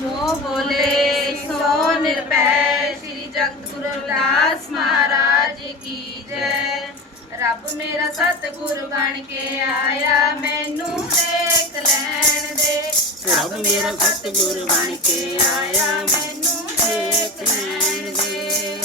ਜੋ ਬੋਲੇ ਸੋ ਨਿਰਭੈ ਸ੍ਰੀ ਜਗਤਗੁਰੂ ਰਵਿਦਾਸ ਮਹਾਰਾਜ ਕੀ ਜੈ। ਰੱਬ ਮੇਰਾ ਸਤਿਗੁਰ ਬਣ ਕੇ ਆਇਆ ਮੈਨੂੰ ਦੇਖ ਲੈਣ ਦੇ। ਰੱਬ ਮੇਰਾ ਸਤਿਗੁਰ ਬਣ ਕੇ ਆਇਆ ਮੈਨੂੰ ਦੇਖ ਲੈਣ ਦੇ।